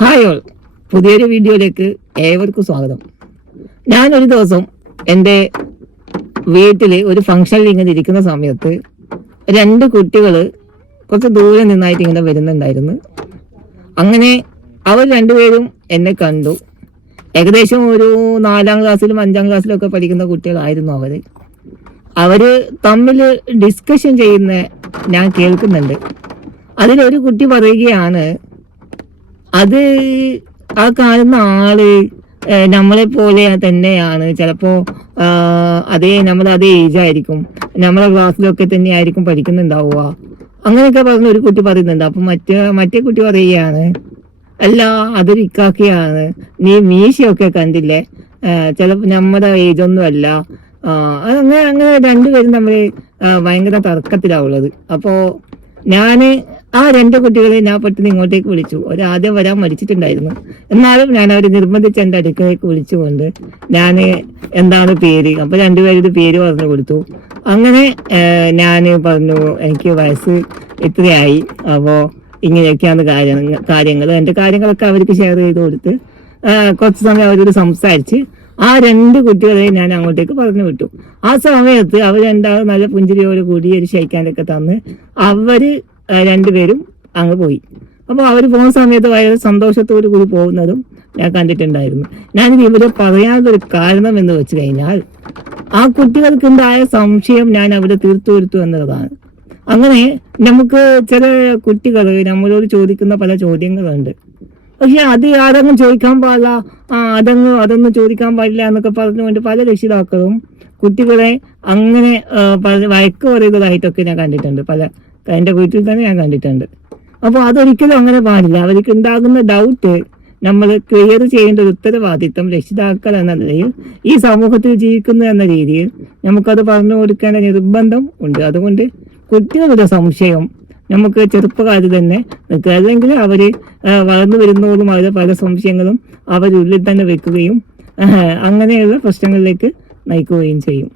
Hi all പുതിയൊരു വീഡിയോയിലേക്ക് ഏവർക്കും സ്വാഗതം. ഞാനൊരു ദിവസം എന്റെ വീട്ടിൽ ഒരു ഫംഗ്ഷനിൽ ഇങ്ങനെ ഇരിക്കുന്ന സമയത്ത് രണ്ട് കുട്ടികൾ കുറച്ച് ദൂരെ നിന്നായിട്ട് ഇങ്ങനെ വരുന്നുണ്ടായിരുന്നു. അങ്ങനെ അവർ രണ്ടുപേരും എന്നെ കണ്ടു. ഏകദേശം ഒരു നാലാം ക്ലാസ്സിലും അഞ്ചാം ക്ലാസ്സിലും ഒക്കെ പഠിക്കുന്ന കുട്ടികളായിരുന്നു അവർ അവർ തമ്മിൽ ഡിസ്കഷൻ ചെയ്യുന്ന ഞാൻ കേൾക്കുന്നുണ്ട്. അതിലൊരു കുട്ടി പറയുകയാണ് അത് ആ കാണുന്ന ആൾ നമ്മളെ പോലെ തന്നെയാണ്. ചിലപ്പോ അതേ നമ്മൾ അതേ ഏജ് ആയിരിക്കും. നമ്മളെ ക്ലാസ്സിലൊക്കെ തന്നെ ആയിരിക്കും പഠിക്കുന്നുണ്ടാവുക. അങ്ങനെയൊക്കെ പറഞ്ഞ ഒരു കുട്ടി പറയുന്നുണ്ട്. അപ്പൊ മറ്റേ മറ്റേ കുട്ടി പറയുകയാണ് അല്ല അതൊരു ഇക്കാക്കിയാണ്. നീ മീശയൊക്കെ കണ്ടില്ലേ? ചിലപ്പോ നമ്മുടെ ഏജ് ഒന്നും അല്ല. അങ്ങനെ അങ്ങനെ രണ്ടുപേരും നമ്മൾ ഭയങ്കര തർക്കത്തിലാവുള്ളത് അപ്പോ ഞാൻ ആ രണ്ട് കുട്ടികളെ ഞാൻ പെട്ടെന്ന് ഇങ്ങോട്ടേക്ക് വിളിച്ചു. ഒരു ആദ്യം വരാൻ മടിച്ചിട്ടുണ്ടായിരുന്നു. എന്നാലും ഞാൻ അവരെ നിർബന്ധിച്ച് എന്റെ അടുക്കളേക്ക് വിളിച്ചുകൊണ്ട് ഞാൻ എന്താണ് പേര് അപ്പൊ രണ്ടുപേരുടെ പേര് പറഞ്ഞു കൊടുത്തു. അങ്ങനെ ഞാൻ പറഞ്ഞു എനിക്ക് വയസ്സ് ഇത്രയായി അപ്പോൾ ഇങ്ങനെയൊക്കെയാണ് കാര്യങ്ങൾ കാര്യങ്ങൾ. എന്റെ കാര്യങ്ങളൊക്കെ അവർക്ക് ഷെയർ ചെയ്ത് കൊടുത്ത് കുറച്ച് സമയം അവരോട് സംസാരിച്ച് ആ രണ്ട് കുട്ടികളെയും ഞാൻ അങ്ങോട്ടേക്ക് പറഞ്ഞു വിട്ടു. ആ സമയത്ത് രണ്ടാളും നല്ല പുഞ്ചിരിയോട് കൂടി ഒരു ശയിക്കാനൊക്കെ തന്ന് അവർ രണ്ടുപേരും അങ്ങ് പോയി. അപ്പോൾ അവർ പോകുന്ന സമയത്ത് വളരെ സന്തോഷത്തോടു കൂടി പോകുന്നതും ഞാൻ കണ്ടിട്ടുണ്ടായിരുന്നു. ഞാനിത് ഇവരെ പറയാനൊരു കാരണം എന്ന് വെച്ച് കഴിഞ്ഞാൽ ആ കുട്ടികൾക്ക് ഉണ്ടായ സംശയം ഞാൻ അവിടെ തീർത്തു വരുത്തു എന്നതാണ്. അങ്ങനെ നമുക്ക് ചില കുട്ടികൾ നമ്മളോട് ചോദിക്കുന്ന പല ചോദ്യങ്ങളുണ്ട്. പക്ഷെ അത് ആരങ്ങും ചോദിക്കാൻ പാടില്ല. ആ അതങ്ങ് അതൊന്നും ചോദിക്കാൻ പാടില്ല എന്നൊക്കെ പറഞ്ഞുകൊണ്ട് പല രക്ഷിതാക്കളും കുട്ടികളെ അങ്ങനെ വഴക്ക് പറയുന്നതായിട്ടൊക്കെ ഞാൻ കണ്ടിട്ടുണ്ട്. പല എന്റെ വീട്ടിൽ തന്നെ ഞാൻ കണ്ടിട്ടുണ്ട്. അപ്പോൾ അതൊരിക്കലും അങ്ങനെ പാടില്ല. അവർക്ക് ഉണ്ടാകുന്ന ഡൗട്ട് നമ്മൾ ക്ലിയർ ചെയ്യേണ്ട ഒരു ഉത്തരവാദിത്തം രക്ഷിതാക്കൾ എന്ന നിലയിൽ ഈ സമൂഹത്തിൽ ജീവിക്കുന്നു എന്ന രീതിയിൽ നമുക്കത് പറഞ്ഞു കൊടുക്കേണ്ട നിർബന്ധം ഉണ്ട്. അതുകൊണ്ട് കുട്ടികളുടെ സംശയം നമുക്ക് ചെറുപ്പകാലത്ത് തന്നെ നിൽക്കുക. അല്ലെങ്കിൽ അവർ വളർന്നു വരുന്നതോടും അവരുടെ പല സംശയങ്ങളും അവരുള്ളിൽ തന്നെ വെക്കുകയും അങ്ങനെയുള്ള പ്രശ്നങ്ങളിലേക്ക് നയിക്കുകയും ചെയ്യും.